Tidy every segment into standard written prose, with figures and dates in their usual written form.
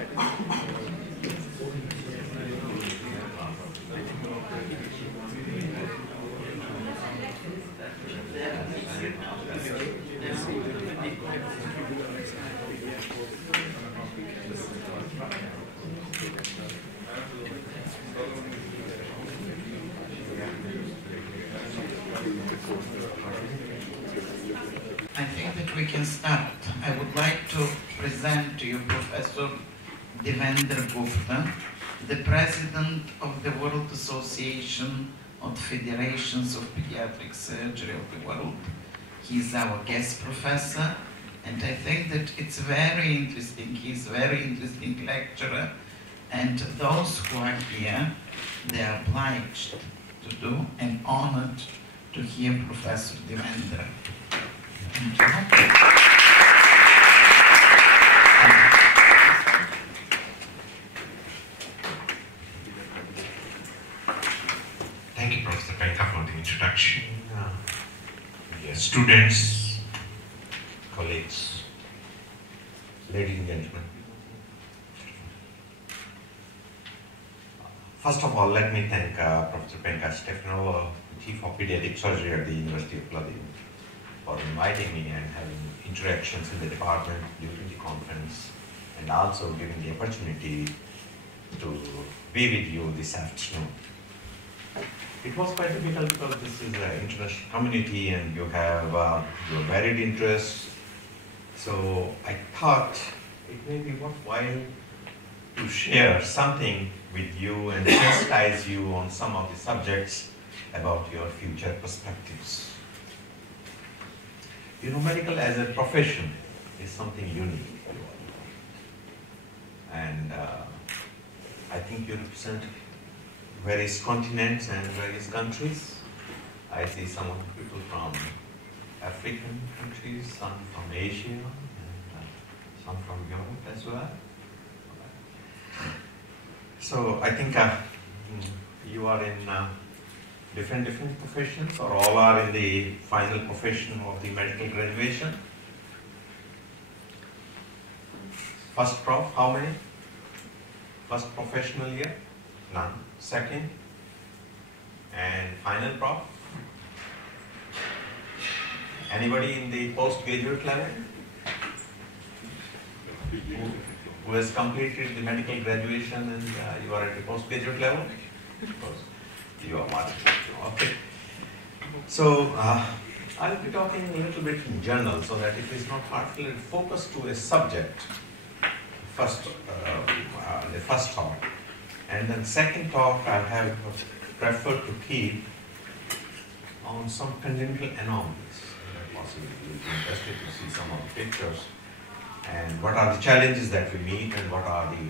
I think that we can start. I would like to present to you Professor Devendra Gupta, the President of the World Association of Federations of Pediatric Surgery of the World. He is our guest professor, and I think that it's very interesting. He's a very interesting lecturer, and those who are here, they are obliged to do and honored to hear Professor Devendra. Thank you, Professor Penka, for the introduction. Dear students, colleagues, ladies and gentlemen. First of all, let me thank Professor Penka Stefano, Chief of Pediatric Surgery at the University of Vladimir, for inviting me and having interactions in the department during the conference, and also giving the opportunity to be with you this afternoon. It was quite difficult because this is an international community and you have your varied interests. So I thought it may be worthwhile to share something with you and sensitize you on some of the subjects about your future perspectives. You know, medical as a profession is something unique. And I think you represent various continents and various countries. I see some of the people from African countries, some from Asia, and some from Europe as well. So I think you are in different professions, or all are in the final profession of the medical graduation. First prof, how many? First professional year? None. Second? And final prof? Anybody in the postgraduate level? Who has completed the medical graduation and you are at the postgraduate level? Of course, you are one. Okay. So, I'll be talking a little bit in general so that it is not particularly focused to a subject, the first talk. And then second talk I have preferred to keep on some congenital anomalies. Possibly you'll be interested to see some of the pictures and what are the challenges that we meet and what are the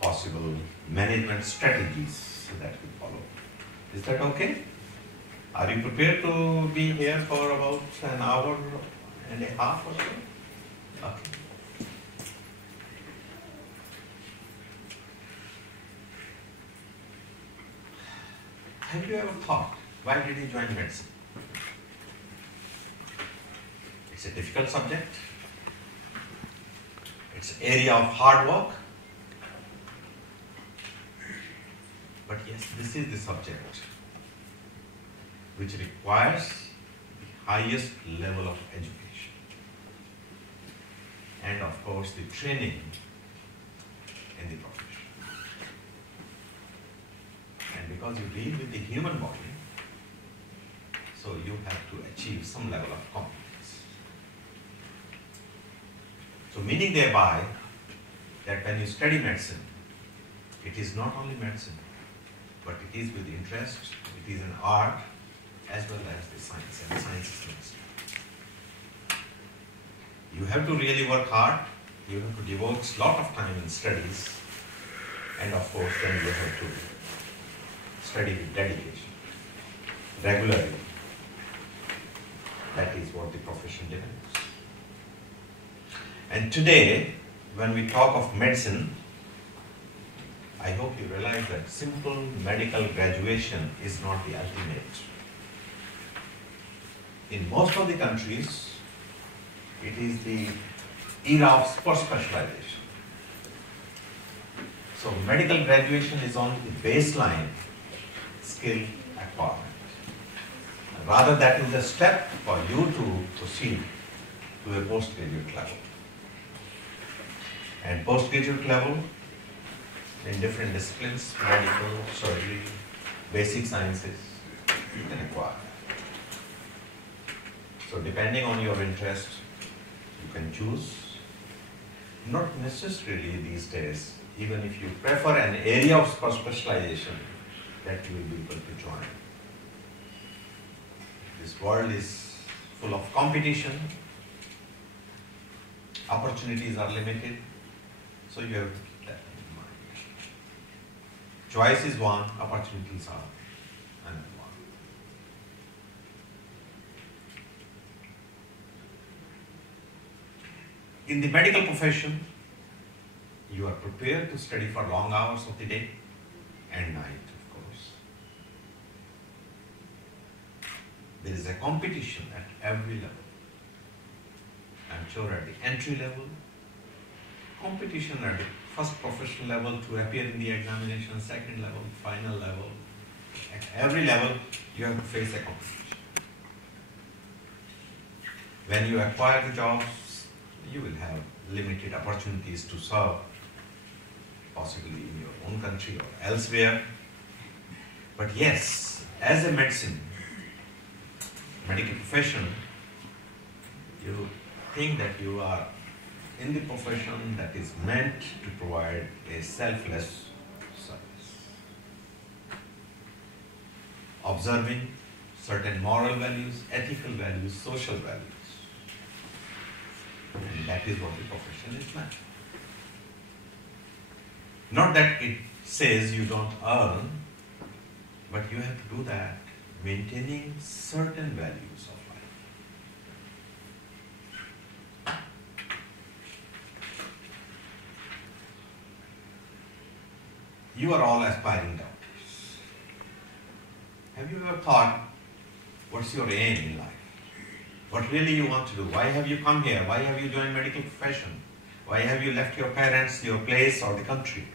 possible management strategies that we follow. Is that okay? Are you prepared to be here for about an hour and a half or so? Okay. Have you ever thought, why did you join medicine? It's a difficult subject. It's an area of hard work. But yes, this is the subject which requires the highest level of education. And of course, the training in the profession. And because you deal with the human body, so you have to achieve some level of competence. So meaning thereby that when you study medicine, it is not only medicine, but it is with interest, it is an art as well as the science, and science is medicine. You have to really work hard, you have to devote a lot of time in studies, and of course then you have to study with dedication, regularly. That is what the profession demands. And today, when we talk of medicine, I hope you realize that simple medical graduation is not the ultimate. In most of the countries, it is the era of super specialization. So medical graduation is only the baseline skill acquirement. Rather, that is a step for you to proceed to a postgraduate level. And postgraduate level in different disciplines, medical, surgery, basic sciences, you can acquire that. So depending on your interest, you can choose. Not necessarily these days, even if you prefer an area of specialization, that you will be able to join. This world is full of competition, opportunities are limited, so you have to keep that in mind. Choice is one, opportunities are another one. In the medical profession, you are prepared to study for long hours of the day and night, of course. There is a competition at every level. I'm sure at the entry level, competition at the first professional level to appear in the examination, second level, final level. At every level, you have to face a competition. When you acquire the jobs, you will have limited opportunities to serve, possibly in your own country or elsewhere. But yes, as a medical profession, you think that you are in the profession that is meant to provide a selfless service. Observing certain moral values, ethical values, social values. And that is what the profession is meant. Not that it says you don't earn, but you have to do that maintaining certain values of life. You are all aspiring doctors. Have you ever thought, what's your aim in life? What really you want to do? Why have you come here? Why have you joined medical profession? Why have you left your parents, your place, or the country?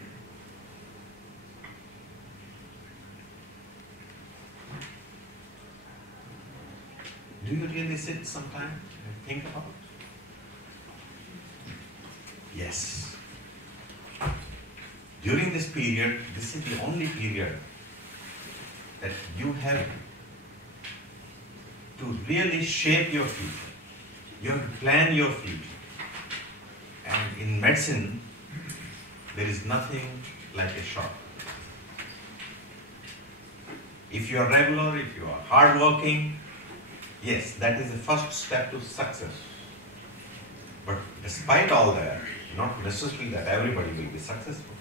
Do you really sit sometime and think about it? Yes. During this period, this is the only period that you have to really shape your future. You have to plan your future. And in medicine, there is nothing like a shortcut. If you are regular, if you are hardworking, yes, that is the first step to success. But despite all that, not necessarily that everybody will be successful.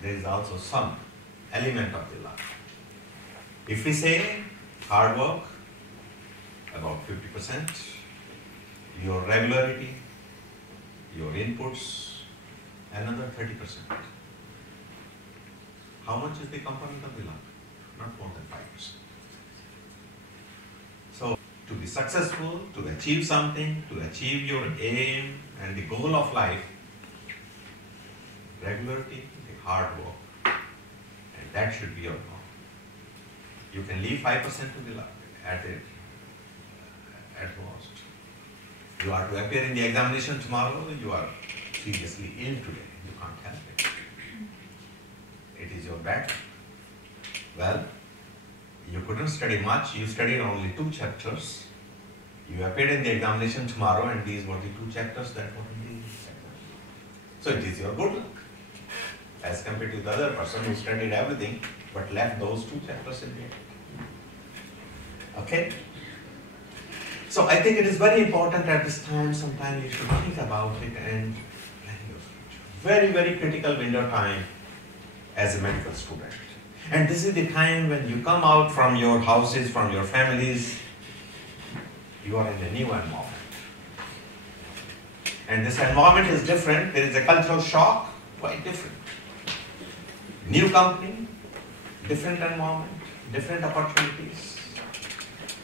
There is also some element of the luck. If we say hard work, about 50%, your regularity, your inputs, another 30%. How much is the component of the luck? Not more than 5%. So, to be successful, to achieve something, to achieve your aim and the goal of life, regularity, the hard work, and that should be your goal. You can leave 5% to the luck at most. You are to appear in the examination tomorrow, you are seriously ill today, you can't help it. It is your bad. Well, you couldn't study much, you studied only 2 chapters. You appeared in the examination tomorrow and these were the 2 chapters that were in the examination. So it is your good luck as compared to the other person who studied everything but left those 2 chapters in the end. Okay? So I think it is very important at this time, sometime you should think about it and plan your future. Very, very critical window time as a medical student. And this is the time when you come out from your houses, from your families, you are in a new environment. And this environment is different, there is a cultural shock, quite different. New company, different environment, different opportunities.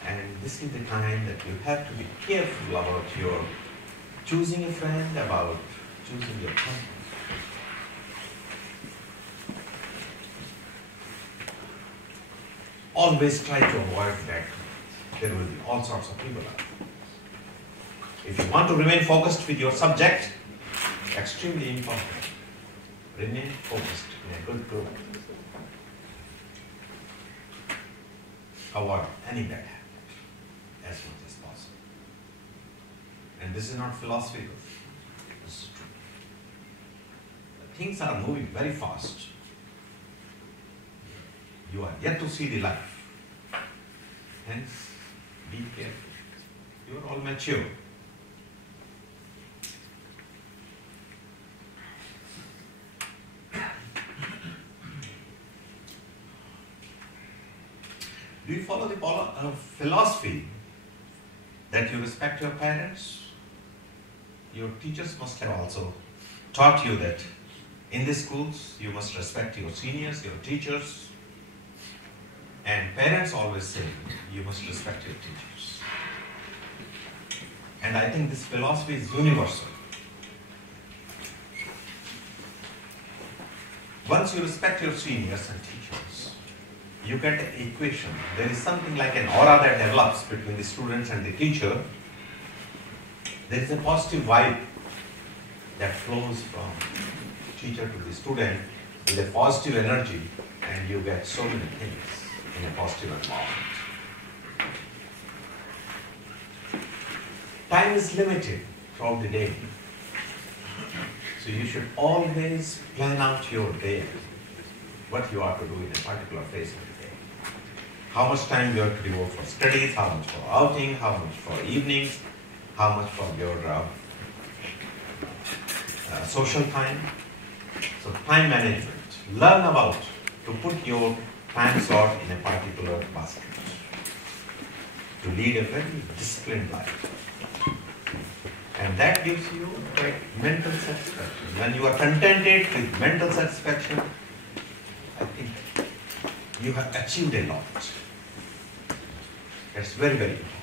And this is the time that you have to be careful about your choosing a friend, about choosing your content. Always try to avoid that. There will be all sorts of people out there. If you want to remain focused with your subject, extremely important. Remain focused in a good group. Avoid any bad habit as much as possible. And this is not philosophy. This is true. Things are moving very fast. You are yet to see the life. Hence, be careful. You are all mature. Do you follow the philosophy that you respect your parents? Your teachers must have also taught you that in the schools you must respect your seniors, your teachers. And parents always say you must respect your teachers. And I think this philosophy is universal. Once you respect your seniors and teachers, you get an equation. There is something like an aura that develops between the students and the teacher. There is a positive vibe that flows from teacher to the student with a positive energy, and you get so many things in a positive environment. Time is limited throughout the day. So you should always plan out your day, what you are to do in a particular phase of the day. How much time you have to devote for studies, how much for outing, how much for evenings, how much for your social time. So time management. Learn about to put your time slot in a particular basket to lead a very disciplined life. And that gives you like mental satisfaction. When you are contented with mental satisfaction, I think you have achieved a lot. That's very, very important.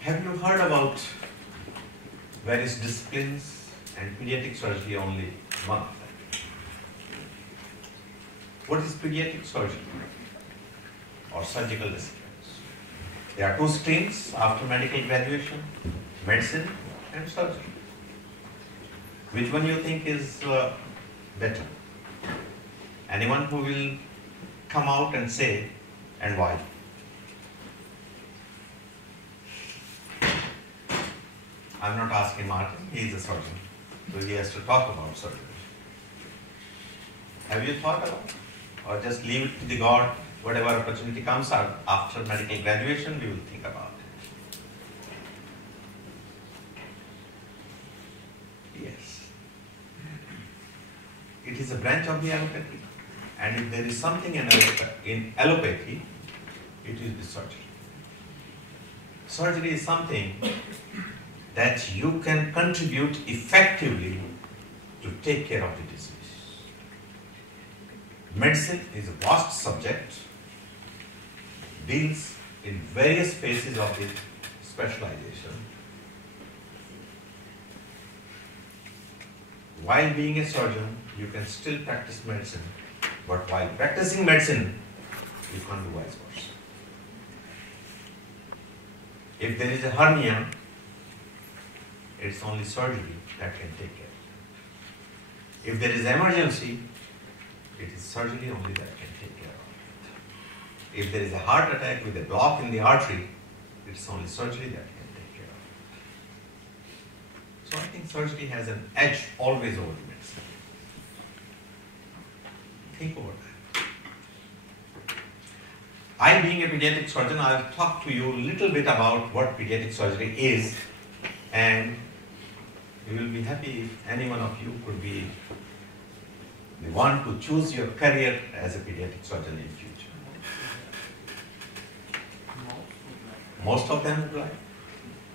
Have you heard about various disciplines and pediatric surgery only one of them? What is pediatric surgery or surgical disciplines? There are two streams after medical graduation, medicine and surgery. Which one you think is better? Anyone who will come out and say, and why? I'm not asking Martin, he is a surgeon, so he has to talk about surgery. Have you thought about it? Or just leave it to the God, whatever opportunity comes out after medical graduation, we will think about it. Yes. It is a branch of the allopathy. And if there is something in allopathy, it is the surgery. Surgery is something that you can contribute effectively to take care of the disease. Medicine is a vast subject, deals in various phases of the specialization. While being a surgeon, you can still practice medicine, but while practicing medicine, you can't do vice versa. If there is a hernia, it's only surgery that can take care. If there is emergency, it is surgery only that can take care of it. If there is a heart attack with a block in the artery, it's only surgery that can take care of it. So I think surgery has an edge always over the medicine. Think over that. I, being a pediatric surgeon, I'll talk to you a little bit about what pediatric surgery is, and you will be happy if any one of you could be the one to choose your career as a pediatric surgeon in future. Most of them would like.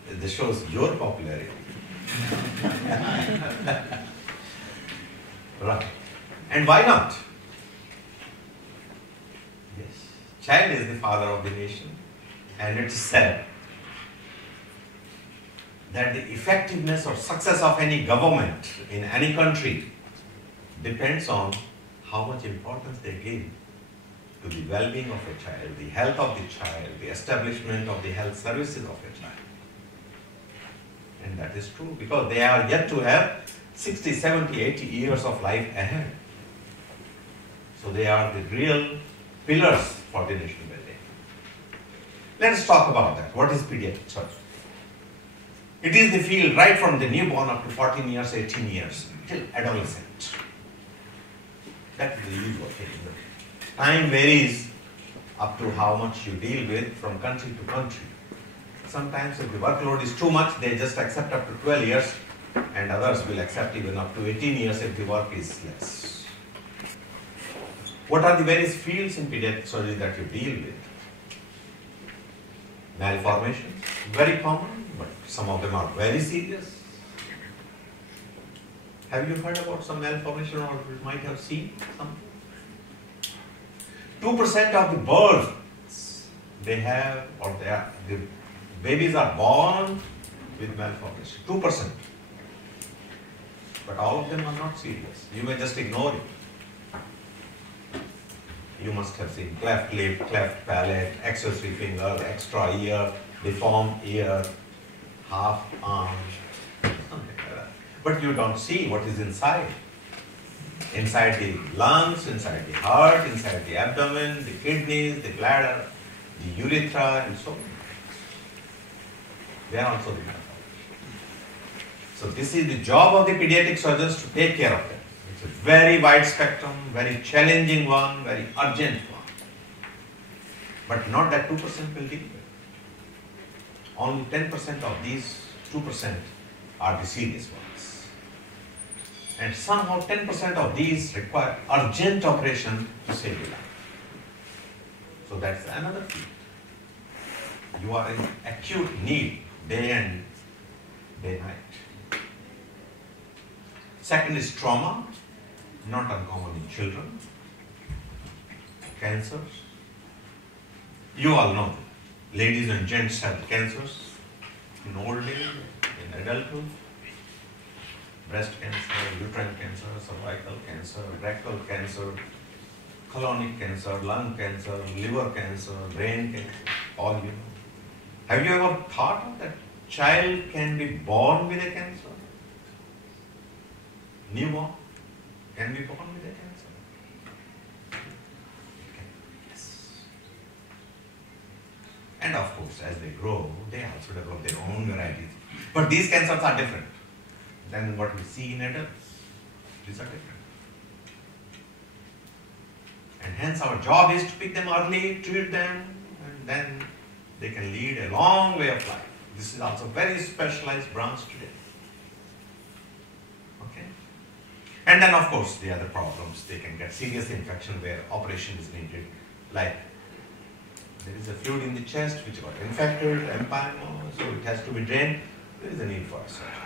This shows your popularity. Right. And why not? Yes. Child is the father of the nation, and it's said that the effectiveness or success of any government in any country depends on how much importance they give to the well-being of a child, the health of the child, the establishment of the health services of a child. And that is true because they are yet to have 60, 70, 80 years of life ahead. So they are the real pillars for the nation building. Let us talk about that. What is pediatric surgery? It is the field right from the newborn up to 14 years, 18 years, till adolescent. That is the usual thing. Time varies up to how much you deal with from country to country. Sometimes if the workload is too much, they just accept up to 12 years, and others will accept even up to 18 years if the work is less. What are the various fields in pediatric surgery that you deal with? Malformations, very common, but some of them are very serious. Have you heard about some malformation, or you might have seen some? 2% of the births they have, or the babies are born with malformation. 2%. But all of them are not serious. You may just ignore it. You must have seen cleft lip, cleft palate, accessory finger, extra ear, deformed ear, half arm, something like that. But you don't see what is inside. Inside the lungs, inside the heart, inside the abdomen, the kidneys, the bladder, the urethra, and so on. They are also the malformations. So this is the job of the pediatric surgeons to take care of them. It's a very wide spectrum, very challenging one, very urgent one. But not that 2% will deal with. Only 10% of these 2% are the serious ones. And somehow 10% of these require urgent operation to save your life. So that's another field. You are in acute need day and night. Second is trauma, not uncommon in children. Cancers. You all know that ladies and gents have cancers in old age, in adulthood. Breast cancer, uterine cancer, cervical cancer, rectal cancer, colonic cancer, lung cancer, liver cancer, brain cancer, all you know. Have you ever thought of that child can be born with a cancer? Newborn can be born with a cancer? Yes. And of course, as they grow, they also develop their own varieties. But these cancers are different than what we see in adults. These are different. And hence our job is to pick them early, treat them, and then they can lead a long way of life. This is also a very specialized branch today. Okay? And then of course the other problems, they can get serious infection where operation is needed, like there is a fluid in the chest which got infected, empyema, so it has to be drained. There is a need for a surgery.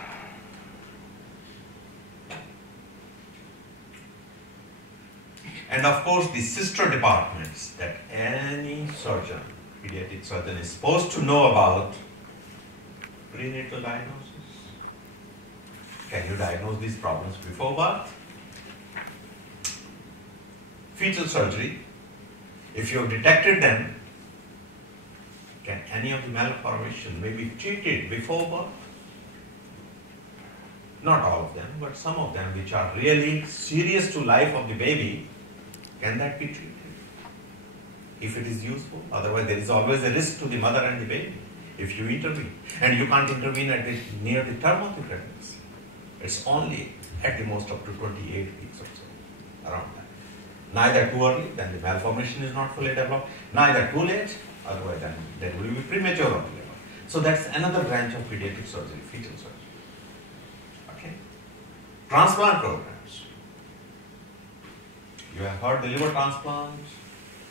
And of course, the sister departments that any surgeon, pediatric surgeon, is supposed to know about: prenatal diagnosis. Can you diagnose these problems before birth? Fetal surgery. If you have detected them, can any of the malformation may be treated before birth? Not all of them, but some of them which are really serious to life of the baby. Can that be treated? If it is useful, otherwise there is always a risk to the mother and the baby if you intervene. And you can't intervene at near the term of the pregnancy. It's only at the most up to 28 weeks or so, around that. Neither too early, then the malformation is not fully developed, neither too late, otherwise then will be premature or deliver. So that's another branch of pediatric surgery, fetal surgery. Okay? Transplant programs. You have heard the liver transplant,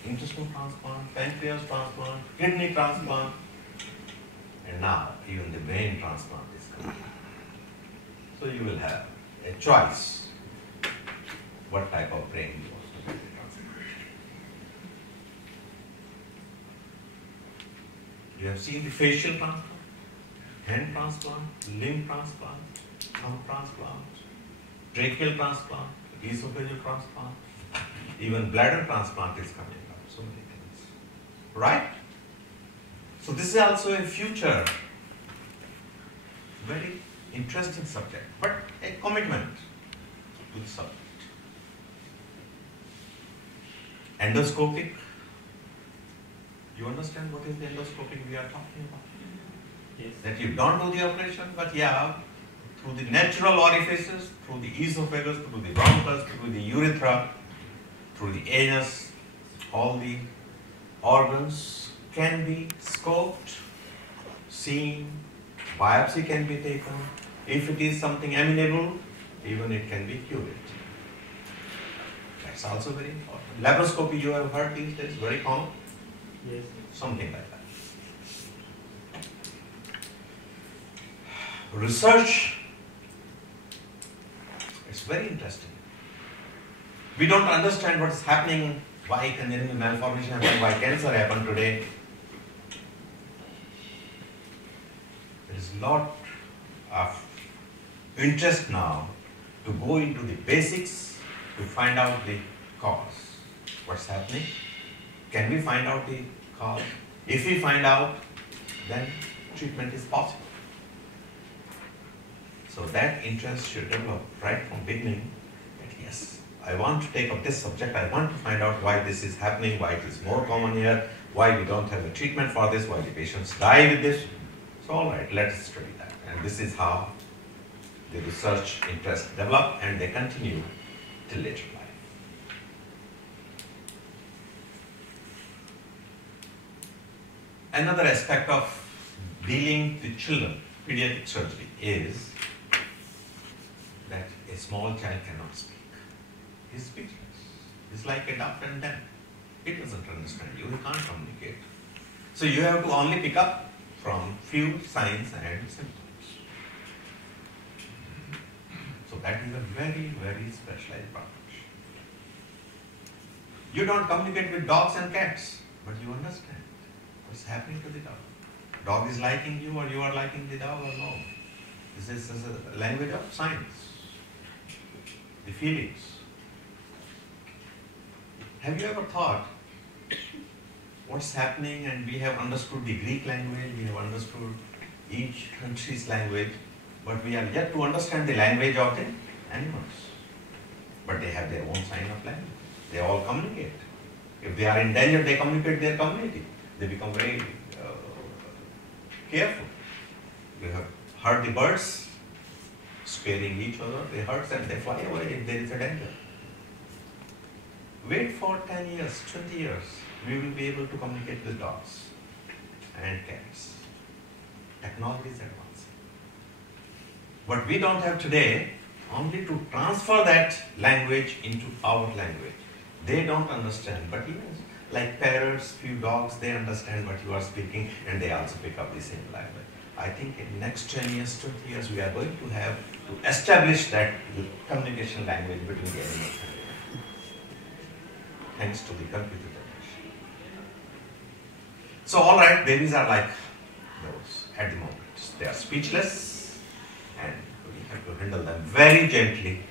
intestinal transplant, pancreas transplant, kidney transplant, and now even the brain transplant is coming. So you will have a choice what type of brain you want to get the transplant. You have seen the facial transplant, hand transplant, limb transplant, thumb transplant, tracheal transplant, esophageal transplant, even bladder transplant is coming up, so many things. Right? So this is also a future, very interesting subject, but a commitment to the subject. Endoscopic. You understand what is the endoscopic we are talking about? Yes. That you don't do the operation, but yeah, through the natural orifices, through the esophagus, through the bronchus, through the urethra, through the anus, all the organs can be scoped, seen, biopsy can be taken. If it is something amenable, even it can be cured. That's also very important. Laparoscopy, you have heard these days, very common. Yes. Something like that. Research, it's very interesting. We don't understand what is happening, why congenital malformation happened, why cancer happened today. There is a lot of interest now to go into the basics to find out the cause. What's happening? Can we find out the cause? If we find out, then treatment is possible. So that interest should develop right from beginning. That yes, I want to take up this subject, I want to find out why this is happening, why it is more common here, why we don't have a treatment for this, why the patients die with this. So all right, let's study that. And this is how the research interest develop and they continue till later life. Another aspect of dealing with children, pediatric surgery, is that a small child cannot speak. He's speechless. He's like a deaf and dumb. He doesn't understand you, he can't communicate. So you have to only pick up from few signs and symptoms. So that is a very, very specialized branch. You don't communicate with dogs and cats, but you understand what's happening to the dog. Dog is liking you or you are liking the dog or no. This is a language of science. The feelings. Have you ever thought what's happening, and we have understood the Greek language, we have understood each country's language, but we are yet to understand the language of the animals. But they have their own sign of language. They all communicate. If they are in danger, they communicate their community. They become very careful. You have heard the birds scaring each other. They hurt and they fly away if there is a danger. Wait for 10 years, 20 years. We will be able to communicate with dogs and cats. Technology is advancing. What we don't have today, only to transfer that language into our language. They don't understand, but yes, like parrots, few dogs, they understand what you are speaking and they also pick up the same language. I think in next 10 years, 20 years, we are going to have to establish that communication language between the animals and humans, thanks to the computer generation. So all right, babies are like those at the moment. They are speechless and we have to handle them very gently.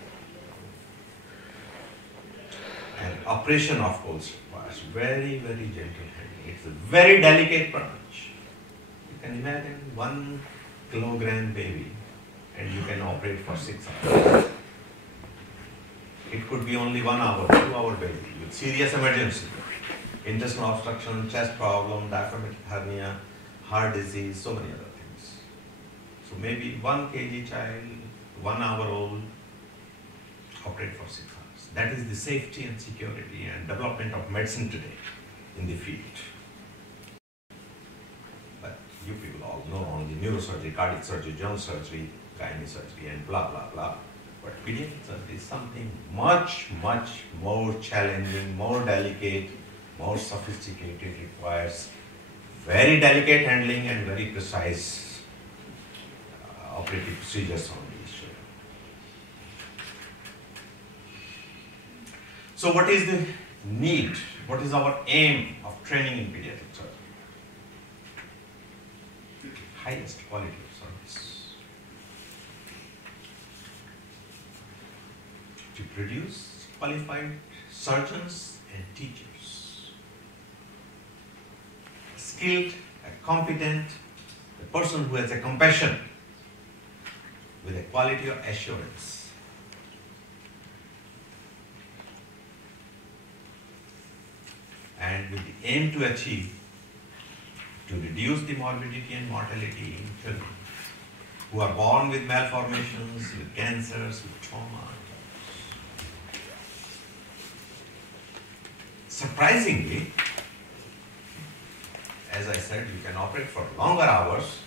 And operation, of course, requires very, very gentle handling. It's a very delicate branch. You can imagine 1 kilogram baby and you can operate for 6 hours. It could be only 1 hour, 2 hour baby with serious emergency. Intestinal obstruction, chest problem, diaphragmatic hernia, heart disease, so many other things. So maybe 1 kg child, 1 hour old, operate for 6 hours. That is the safety and security and development of medicine today in the field. But you people all know only neurosurgery, cardiac surgery, general surgery, gynae surgery, and blah, blah, blah. But pediatric surgery is something much, much more challenging, more delicate, more sophisticated, requires very delicate handling and very precise operative procedures on these children. So what is the need? What is our aim of training in pediatric surgery? highest quality of service. To produce qualified surgeons and teachers, skilled, competent, a person who has a compassion with a quality of assurance. And with the aim to achieve, to reduce the morbidity and mortality in children who are born with malformations, with cancers, with trauma. Surprisingly, as I said, you can operate for longer hours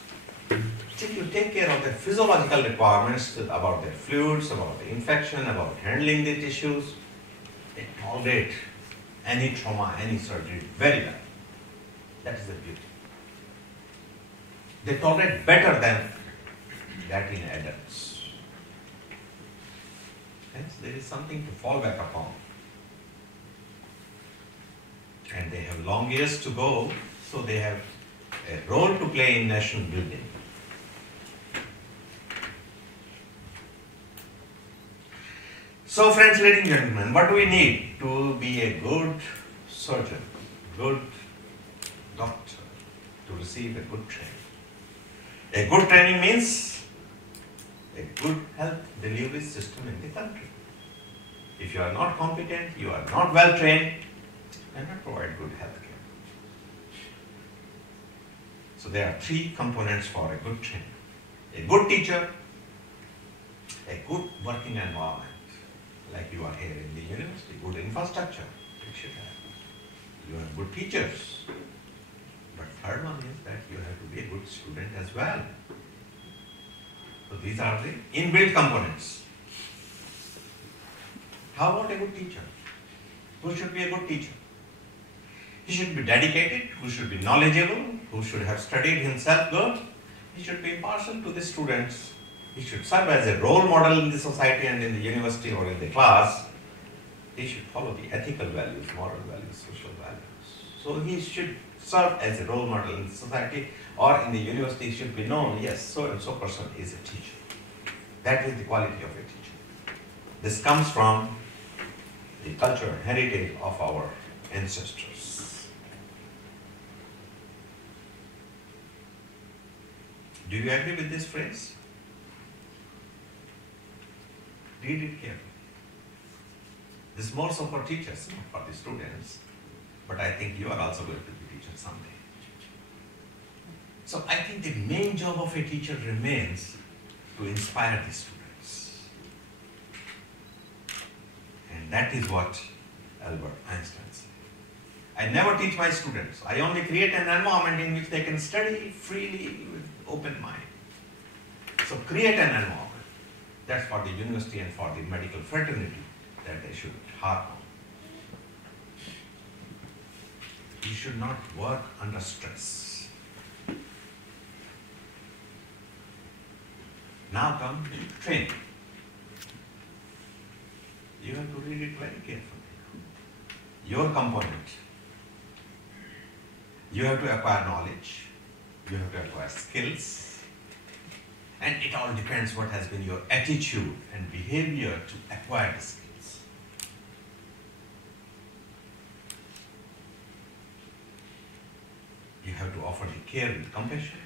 till you take care of the physiological requirements about their fluids, about the infection, about handling the tissues. They tolerate any trauma, any surgery very well. That is the beauty. They tolerate better than that in adults. Hence, there is something to fall back upon. And they have long years to go, so they have a role to play in nation building. So, friends, ladies and gentlemen, what do we need to be a good surgeon, good doctor, to receive a good training? A good training means a good health delivery system in the country. If you are not competent, you are not well trained, you cannot provide good health care. So there are three components for a good training. A good teacher, a good working environment, like you are here in the university, good infrastructure you should have. You have good teachers. But third one is that you have to be a good student as well. So these are the inbuilt components. How about a good teacher? Who should be a good teacher? He should be dedicated, who should be knowledgeable, who should have studied himself good. He should be impartial to the students. He should serve as a role model in the society and in the university or in the class. He should follow the ethical values, moral values, social values. So he should serve as a role model in the society or in the university. He should be known, yes, so and so person is a teacher. That is the quality of a teacher. This comes from the culture, heritage of our ancestors. Do you agree with this phrase? Read it carefully. This is more so for teachers, not for the students. But I think you are also going to be teachers someday. So I think the main job of a teacher remains to inspire the students. And that is what Albert Einstein said. I never teach my students. I only create an environment in which they can study freely with open mind. So create an environment. That's for the university and for the medical fraternity that they should harp on. You should not work under stress. Now come to training. You have to read it very carefully. Your component. You have to acquire knowledge. You have to acquire skills. And it all depends what has been your attitude and behavior to acquire the skills. You have to offer the care with compassion,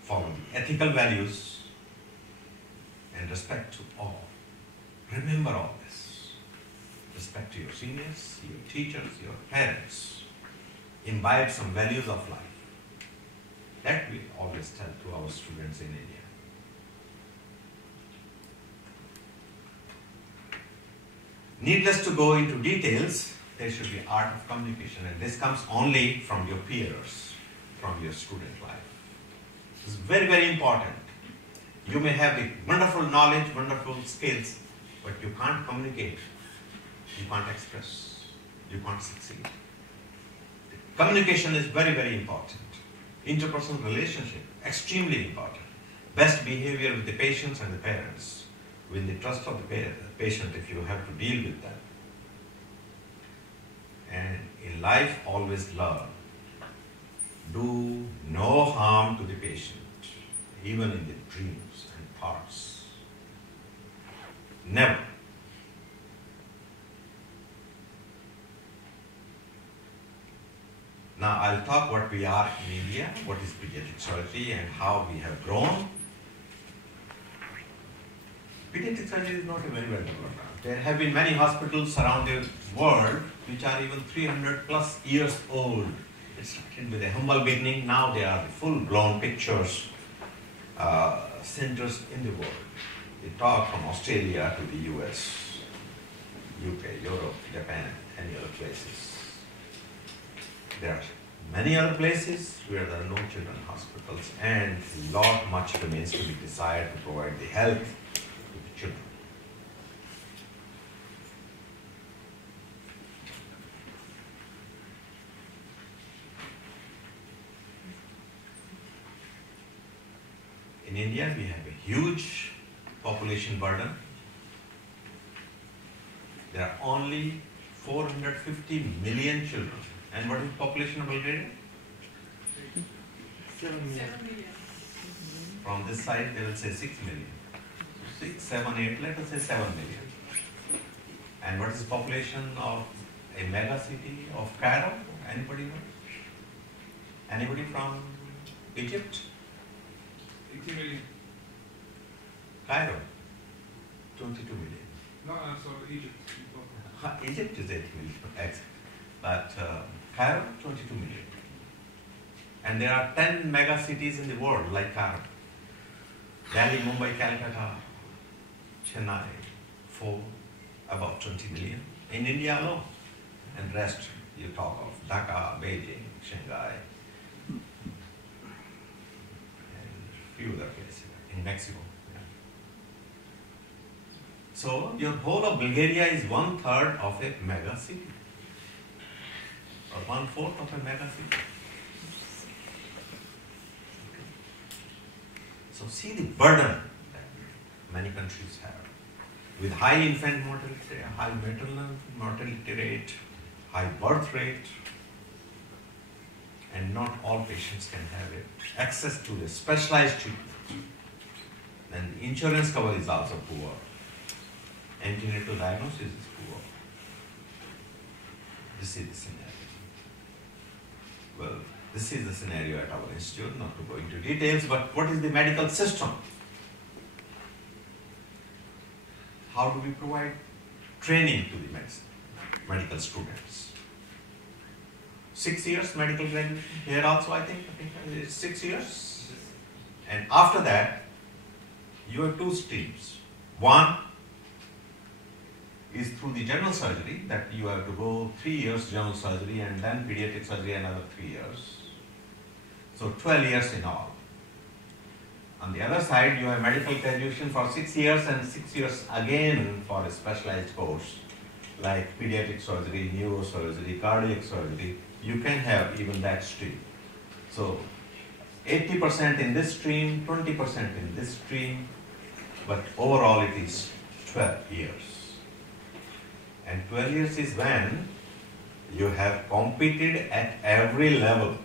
follow the ethical values, and respect to all. Remember all this. Respect to your seniors, your teachers, your parents. Imbibe some values of life. That we always tell to our students in India. Needless to go into details, there should be art of communication, and this comes only from your peers, from your student life. This is very, very important. You may have the wonderful knowledge, wonderful skills, but you can't communicate, you can't express, you can't succeed. Communication is very, very important. Interpersonal relationship, extremely important. Best behavior with the patients and the parents. Win the trust of the patient if you have to deal with them. And in life, always learn. Do no harm to the patient. even in the dreams and thoughts. Never. Now I'll talk what we are in India, what is pediatric surgery and how we have grown. Pediatric surgery is not a very well developed. There have been many hospitals around the world which are even 300 plus years old. It started with a humble beginning, now they are full-blown pictures, centers in the world. They talk from Australia to the US, UK, Europe, Japan, any other places. There are many other places where there are no children hospitals, and much remains to be desired to provide the health to the children. In India, we have a huge population burden. There are only 450 million children. And what is the population of Bulgaria? 7 million. From this side, they will say 6 million. So 6, 7, 8, let us say 7 million. And what is the population of a mega city of Cairo? Anybody know? Anybody from Egypt? 80 million. Cairo? 22 million. No, I'm sorry, Egypt. Egypt is 80 million, exactly. But Cairo, 22 million. And there are 10 mega cities in the world like Cairo. Delhi, Mumbai, Calcutta, Chennai, 4, about 20 million. In India alone. And rest, you talk of Dhaka, Beijing, Shanghai, and few other places, in Mexico. Yeah. So, your whole of Bulgaria is 1/3 of a mega city. Or 1/4 of a mega city. So see the burden that many countries have. With high infant mortality, high maternal mortality rate, high birth rate, and not all patients can have access to the specialized treatment. Then the insurance cover is also poor. Antenatal diagnosis is poor. This is the scenario. Well, this is the scenario at our institute, not to go into details, but what is the medical system? How do we provide training to the medical students? 6 years medical graduation. Here also I think it's 6 years. And after that, you have 2 streams. One is through the general surgery, that you have to go 3 years general surgery and then pediatric surgery another 3 years. So 12 years in all. On the other side, you have medical graduation for 6 years and 6 years again for a specialized course like pediatric surgery, neurosurgery, cardiac surgery. You can have even that stream. So 80% in this stream, 20% in this stream, but overall it is 12 years. And 12 years is when you have competed at every level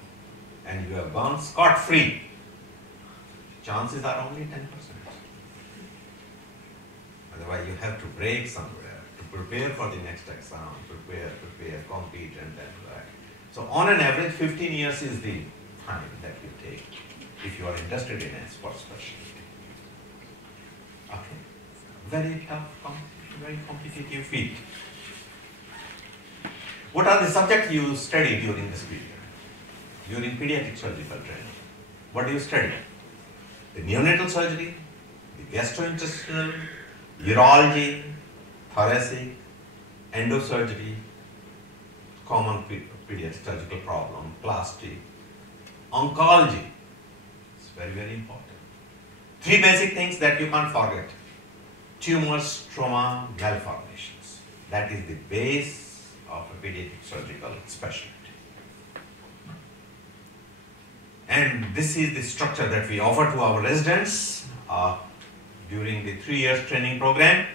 and you have gone scot-free. Chances are only 10%. Otherwise you have to break somewhere to prepare for the next exam, prepare, compete, and then right. So on an average, 15 years is the time that you take if you are interested in a sports specialty. Okay. Very tough, very competitive field. What are the subjects you study during this period? During pediatric surgical training. What do you study? The neonatal surgery, the gastrointestinal, urology, thoracic, endosurgery, common pediatric surgical problem, plastic, oncology. It's very, very important. 3 basic things that you can't forget. Tumors, trauma, malformations. That is the base of a pediatric surgical specialty. And this is the structure that we offer to our residents during the 3 years training program.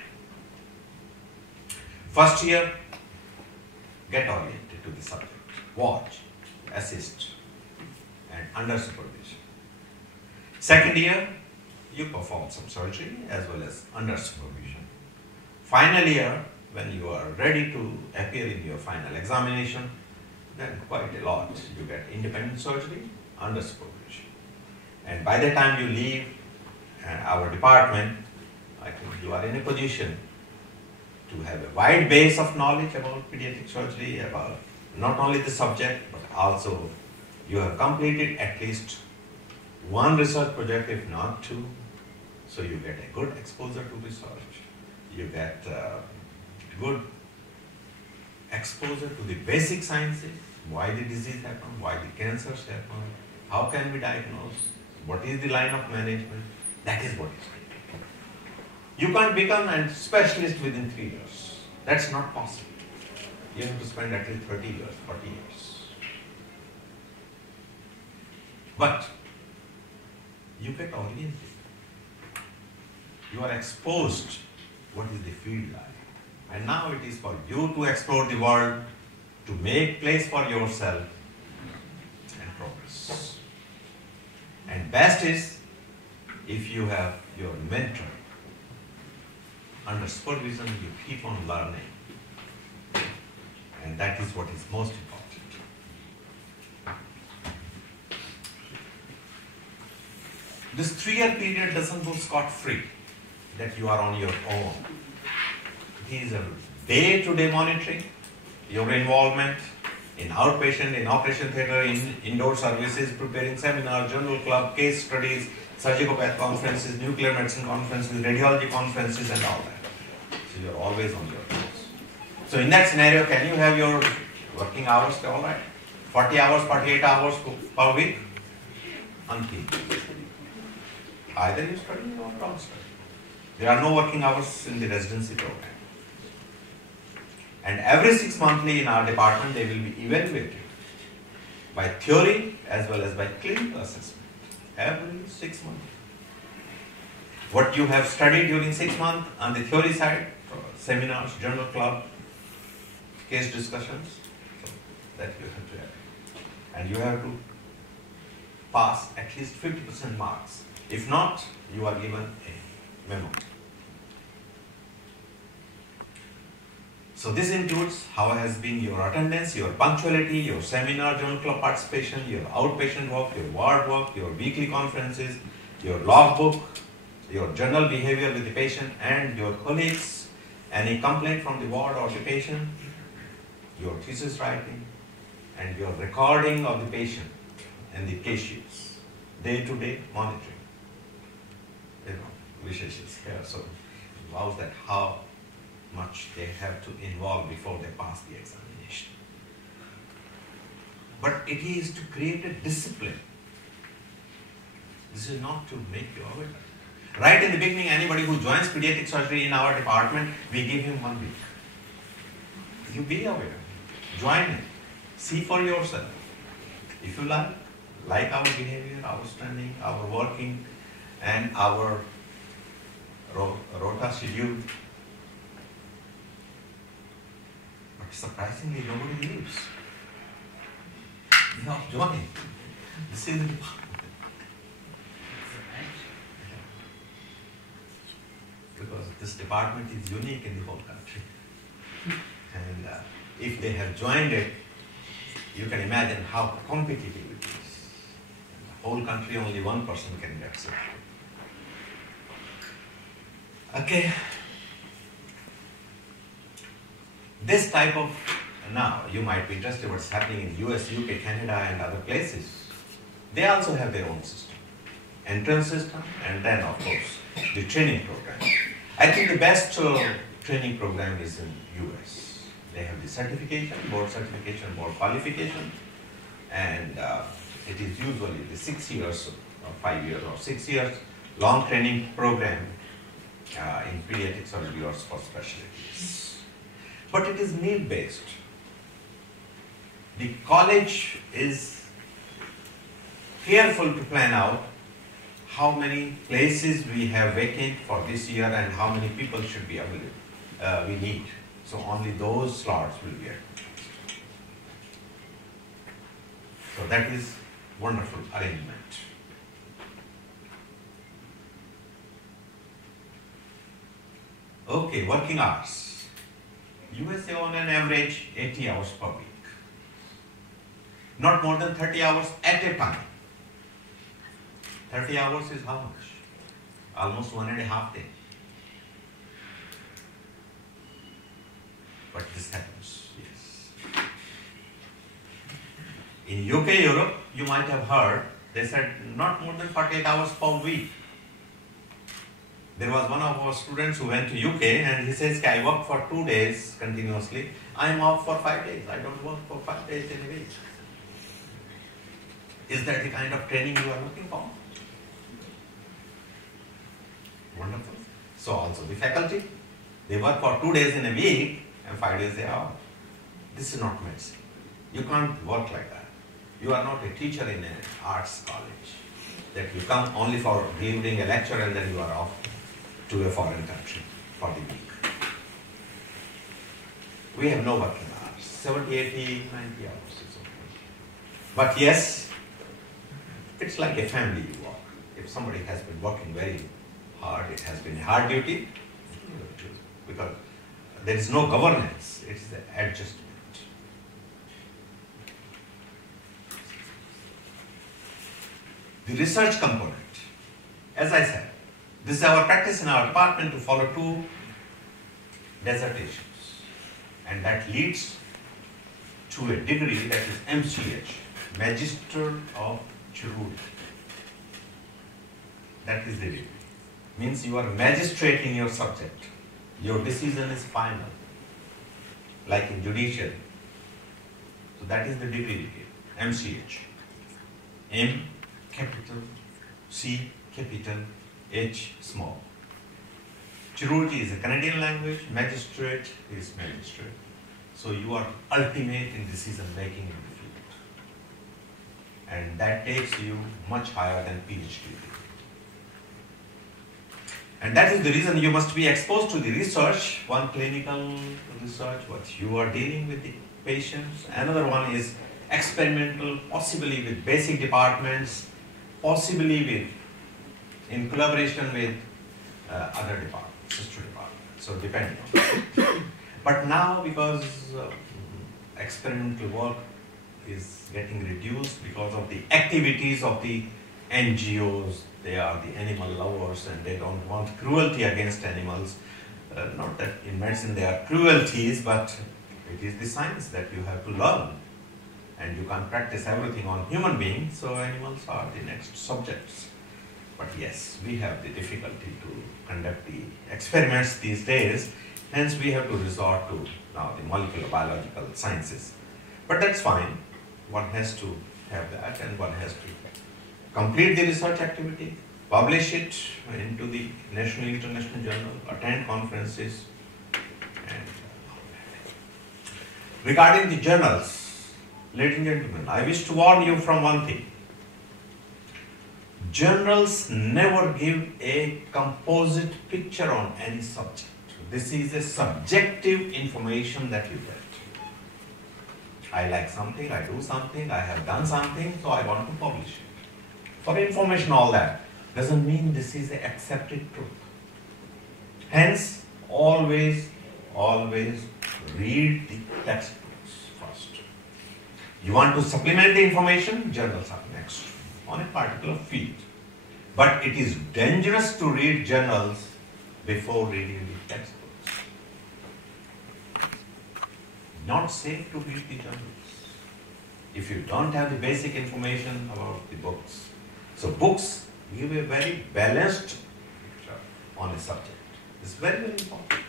First year, get oriented to the subject, watch, assist, and under supervision. Second year, you perform some surgery as well as under supervision. Final year, when you are ready to appear in your final examination, then quite a lot. You get independent surgery under supervision. And by the time you leave our department, I think you are in a position to have a wide base of knowledge about pediatric surgery, about not only the subject, but also you have completed at least one research project, if not two. So you get a good exposure to research. You get good exposure to the basic sciences, why the disease happens, why the cancers happen, how can we diagnose, what is the line of management. That is what is needed. You can't become a specialist within 3 years. That's not possible. You have to spend at least 30 years, 40 years. But you get oriented. You are exposed what is the field like. And now it is for you to explore the world, to make place for yourself and progress. And best is if you have your mentor under supervision, you keep on learning. And that is what is most important. This 3-year period doesn't go scot-free, that you are on your own. It is a day-to-day monitoring, your involvement in outpatient, in operation theatre, in indoor services, preparing seminars, journal club, case studies, surgical path conferences, nuclear medicine conferences, radiology conferences, and all that. So you are always on your toes. So in that scenario, can you have your working hours all right? 40 hours, 48 hours per week? Unthinkable. Either you study or don't study. There are no working hours in the residency program. And every 6 monthly in our department, they will be evaluated by theory as well as by clinical assessment. Every 6 months. What you have studied during 6 months on the theory side, seminars, journal club, case discussions, so that you have to have. And you have to pass at least 50% marks. If not, you are given a memo. So this includes how has been your attendance, your punctuality, your seminar, journal club participation, your outpatient work, your ward work, your weekly conferences, your logbook, your general behavior with the patient and your colleagues, any complaint from the ward or the patient, your thesis writing, and your recording of the patient and the case sheets, day-to-day monitoring. Visheshas here, so it allows that how much they have to involve before they pass the examination. But it is to create a discipline. This is not to make you aware. Right in the beginning, anybody who joins pediatric surgery in our department, we give him 1 week. You be aware, join it, see for yourself. If you like our behavior, our standing, our working, and our rota schedule. But surprisingly, nobody leaves. They are joining. This is the department. Because this department is unique in the whole country. And if they have joined it, you can imagine how competitive it is. In the whole country, only one person can get selected. Okay. This type of, now you might be interested in what's happening in US, UK, Canada and other places. They also have their own system. Entrance system and then of course the training program. I think the best training program is in US. They have the certification, board qualification, and it is usually the 6 years or 5 years or 6 years long training program in pediatric surgery or for specialties. But it is need-based. The college is careful to plan out how many places we have vacant for this year and how many people should be available, we need. So only those slots will be advertised. So that is wonderful arrangement. Okay, working hours. USA on an average 80 hours per week. Not more than 30 hours at a time. 30 hours is how much? Almost 1.5 days. But this happens, yes. In UK, Europe, you might have heard, they said not more than 48 hours per week. There was one of our students who went to UK and he says, I work for 2 days continuously. I am off for 5 days. I don't work for 5 days in a week. Is that the kind of training you are looking for? Wonderful. So also the faculty, they work for 2 days in a week and 5 days they are off. This is not medicine. You can't work like that. You are not a teacher in an arts college that you come only for delivering a lecture and then you are off to a foreign country for the week. We have no working hours. 70, 80, 90 hours is okay. But yes, it's like a family you work. If somebody has been working very hard, it has been hard duty, because there is no governance, it is the adjustment. The research component, as I said, this is our practice in our department to follow 2 dissertations, and that leads to a degree that is MCH, Magister of Chirurgy. That is the degree. Means you are magistrate in your subject. Your decision is final, like in judiciary. So that is the degree, MCH. M capital, C capital, H small. Chirurgy is a Canadian language, magistrate is magistrate. So you are ultimate in decision making in the field. And that takes you much higher than PhD. And that is the reason you must be exposed to the research, one clinical research, what you are dealing with the patients. Another one is experimental, possibly with basic departments, possibly with, in collaboration with other departments, sister departments, so depending on. But now, because experimental work is getting reduced because of the activities of the NGOs, they are the animal lovers and they don't want cruelty against animals. Not that in medicine there are cruelties, but it is the science that you have to learn. And you can't practice everything on human beings, so animals are the next subjects. But yes, we have the difficulty to conduct the experiments these days, hence we have to resort to now the molecular biological sciences. But that's fine, one has to have that and one has to complete the research activity, publish it into the national international journal, attend conferences. And regarding the journals, ladies and gentlemen, I wish to warn you from one thing. Journals never give a composite picture on any subject. This is a subjective information that you get. I like something, I do something, I have done something, so I want to publish it. For information, all that doesn't mean this is the accepted truth. Hence, always read the textbooks first. You want to supplement the information, journals are next on a particular field. But it is dangerous to read journals before reading the textbooks. Not safe to read the journals if you don't have the basic information about the books. So books give a very balanced picture on a subject. It's very, very important.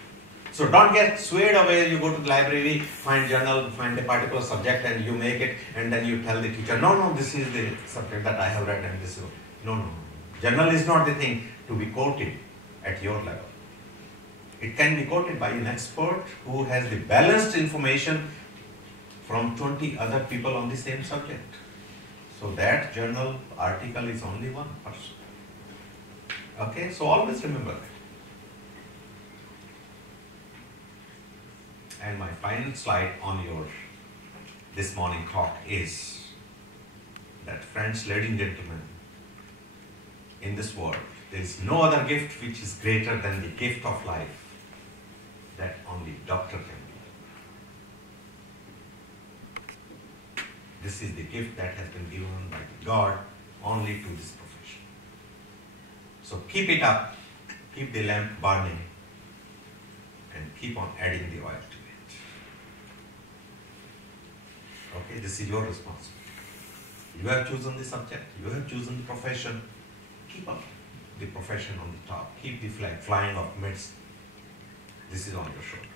So don't get swayed away. You go to the library, find journal, find a particular subject and you make it and then you tell the teacher, no, this is the subject that I have read and this is... No. Journal is not the thing to be quoted at your level. It can be quoted by an expert who has the balanced information from 20 other people on the same subject. So that journal article is only one person. Okay, so always remember that. And my final slide on your this morning talk is that, friends, ladies and gentlemen, in this world, there is no other gift which is greater than the gift of life. doctor can be. This is the gift that has been given by God only to this profession. So keep it up, keep the lamp burning, and keep on adding the oil to it. Okay, this is your responsibility. You have chosen the subject, you have chosen the profession. Keep up the profession on the top. Keep the flag flying up midst. This is on your shoulders.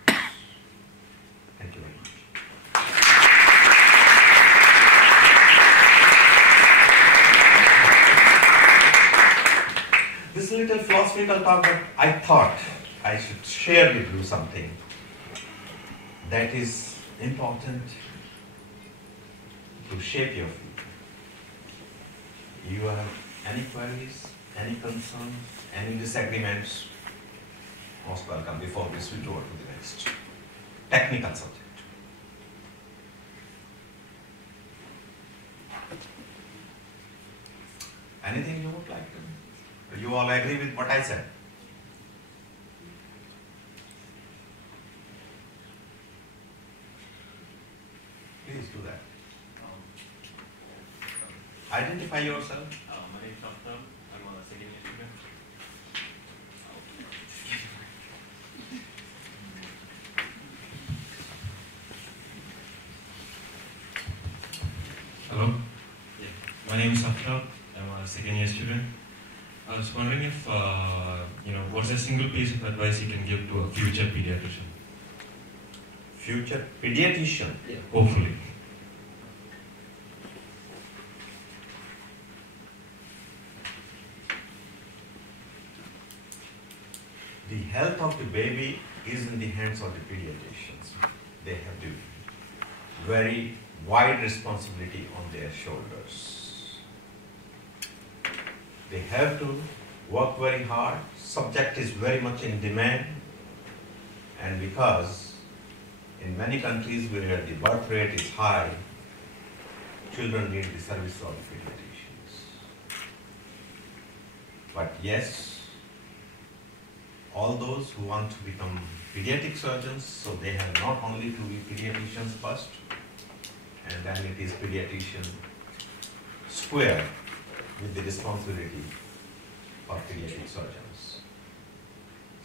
Thank you very much. This little philosophical talk, but I thought I should share with you something that is important to shape your future. You have any queries, any concerns, any disagreements? Most welcome before we switch over to the next technical subject. Anything you would like to? You all agree with what I said? Please do that. Identify yourself. My name is Prof. I'm a second year student. Hello, Yeah. my name is Prof. I'm a second year student. I was wondering if, what's a single piece of advice you can give to a future pediatrician? Future pediatrician. Hopefully. The health of the baby is in the hands of the pediatricians. They have the very wide responsibility on their shoulders. They have to work very hard. Subject is very much in demand, and because in many countries where the birth rate is high, children need the service of the pediatricians. But yes, all those who want to become pediatric surgeons, so they have not only to be pediatricians first, and then it is pediatrician square with the responsibility for pediatric surgeons.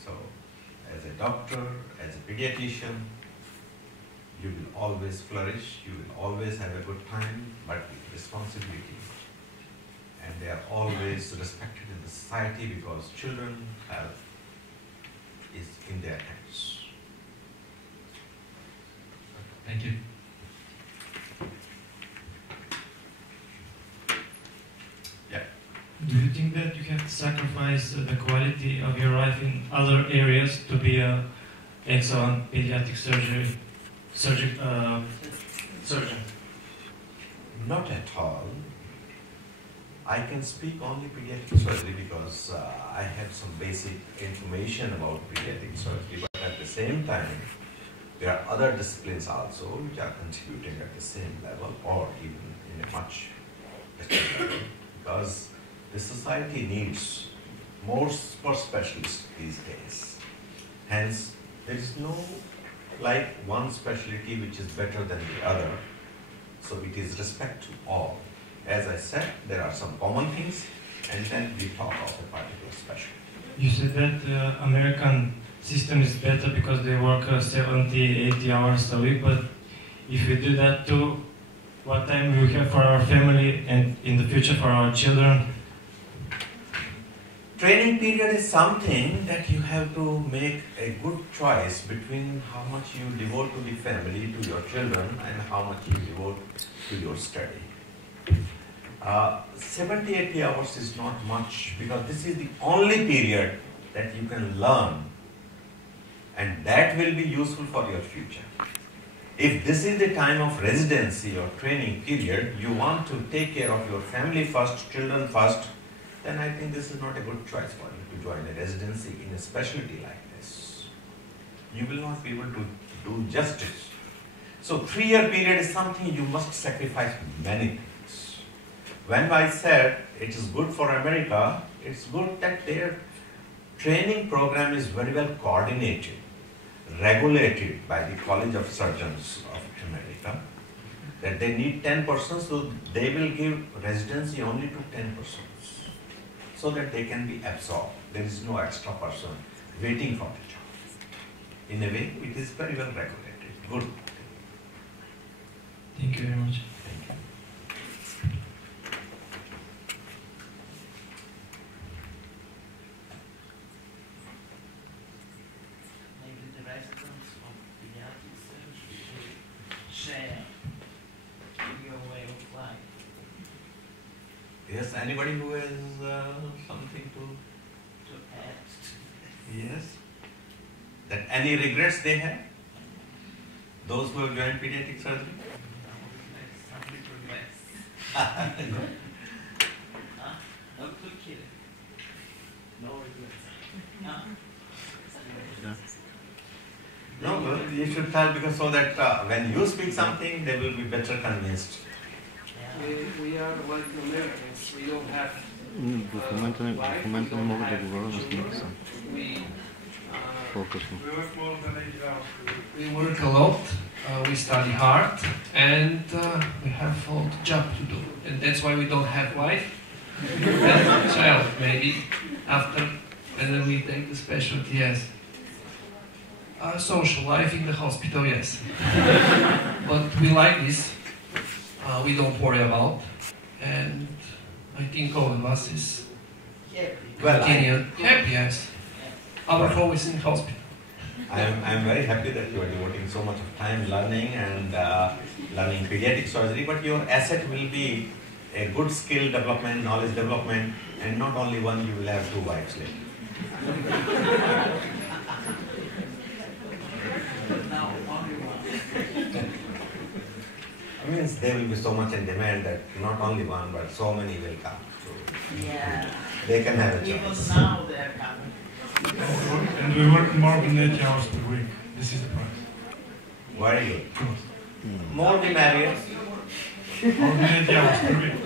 So, as a doctor, as a pediatrician, you will always flourish, you will always have a good time, but with responsibility. And they are always respected in the society because children have is in their hands. Thank you. Yeah. Do you think that you have to sacrifice the quality of your life in other areas to be an excellent pediatric surgeon? Not at all. I can speak only pediatric surgery because I have some basic information about pediatric surgery, but at the same time, there are other disciplines also which are contributing at the same level or even in a much better level, because the society needs more specialists these days. Hence, there is no like one specialty which is better than the other, so it is respect to all. As I said, there are some common things, and then we talk of a particular specialty. You said that the American system is better because they work 70, 80 hours a week, but if we do that too, what time we have for our family and in the future for our children? Training period is something that you have to make a good choice between how much you devote to the family, to your children, and how much you devote to your study. 70, 80 hours is not much because this is the only period that you can learn, and that will be useful for your future. If this is the time of residency or training period, you want to take care of your family first, children first, then I think this is not a good choice for you to join a residency in a specialty like this. You will not be able to do justice. So 3-year period is something you must sacrifice many things. When I said it is good for America, it's good that their training program is very well coordinated. regulated by the College of Surgeons of America that they need 10 persons, so they will give residency only to 10 persons so that they can be absorbed. There is no extra person waiting for the job. In a way, it is very well regulated. Good. Thank you very much. Thank you. Maybe the residents of pediatric surgery should share your way of life. Yes, anybody who has something to, add. yes, that any regrets they have? Those who have joined pediatric surgery? Some little less. No. Don't look here. No regrets. No, but you should tell because so that when you speak something, they will be better convinced. We are like Americans. We don't have. Документи не могат да говоря на снимка. We По-късно. work more than 8 hours. We work a lot, we study hard, and we have a lot of job to do. And that's why we don't have wife and child, maybe, after, and then we take the specialty, yes. Social life in the hospital, yes. But we like this, we don't worry about, and I think all of us is Well, continue happy, yes. Our home is in hospital. I'm very happy that you are devoting so much of time learning and learning pediatric surgery, but your asset will be a good skill development, knowledge development, and not only one, you will have 2 wives later. Now, only one. I mean, there will be so much in demand that not only one, but so many will come. So Yeah. they can have a Even choice. now they're coming. And we work more than 8 hours per week. This is the price. Very good. More the merrier. More than 8 hours per week.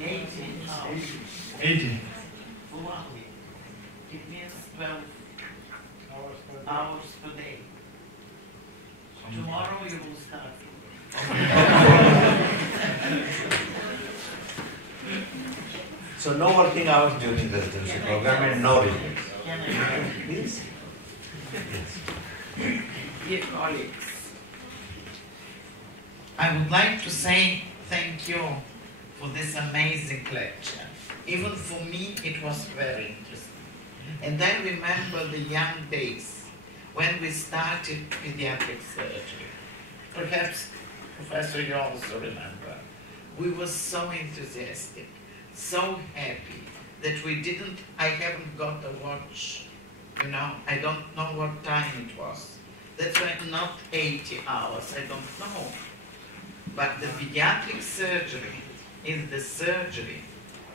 18 hours. 80. For 1 week. It means 12 hours per day. Tomorrow you will start. So no working hours during the residency program and no regrets. Can I Please. Yes. Dear colleagues, I would like to say thank you for this amazing lecture. Even for me, it was very interesting. And I remember the young days when we started pediatric surgery. Perhaps, Professor, you also remember. We were so enthusiastic, so happy that I haven't got a watch, I don't know what time it was. That's why not 80 hours, I don't know. But the pediatric surgery is the surgery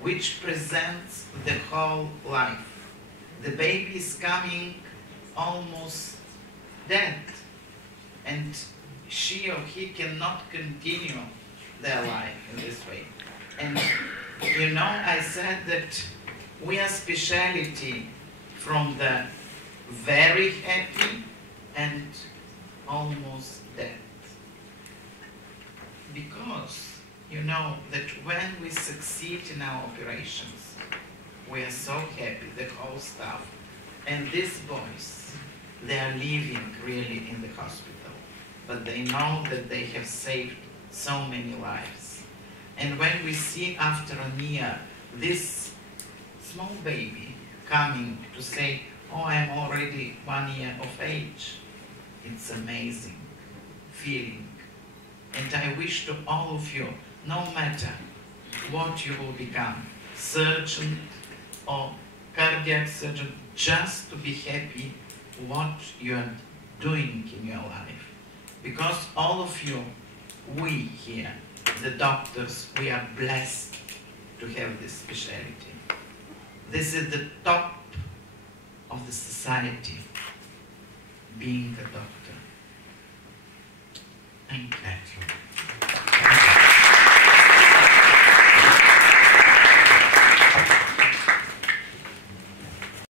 which presents the whole life. The baby is coming almost dead, and she or he cannot continue their life in this way. And I said that we are speciality from the very happy and almost dead. Because that when we succeed in our operations, we are so happy, the whole staff. And these boys, they are living really in the hospital, but they know that they have saved so many lives. And when we see after a year this small baby coming to say, oh, I'm already 1 year of age, it's amazing feeling. And I wish to all of you, no matter what you will become, surgeon or cardiac surgeon, just to be happy what you are doing in your life. Because all of you, we here, the doctors, we are blessed to have this specialty. This is the top of the society, being a doctor. Thank you. Excellent.